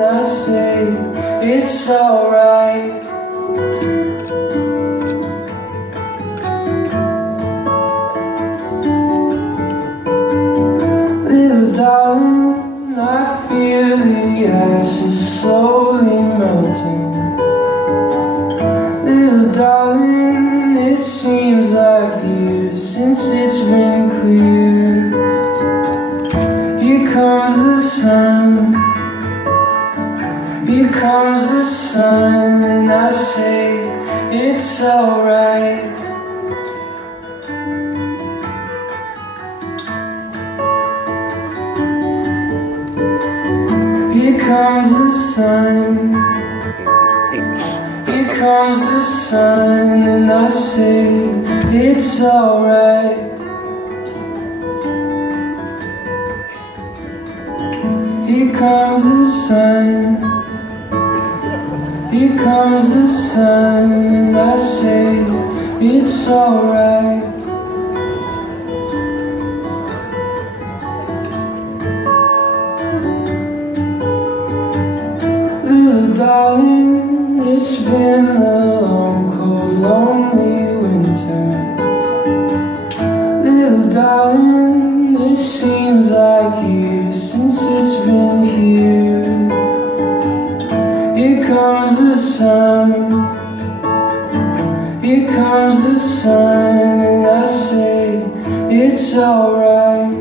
and I say it's alright. Little darling, I feel the ashes slowly melting. Little darling, it seems like years since it's been clear. Here comes the sun, here comes the sun, and I say it's alright. Here comes the sun, here comes the sun, and I say it's alright. Here comes the sun, here comes the sun, and I say it's alright. Little darling, it's been a long, cold, lonely winter. Little darling, it seems like years since it's been here. Here comes the sun, here comes the sun, and I say it's alright.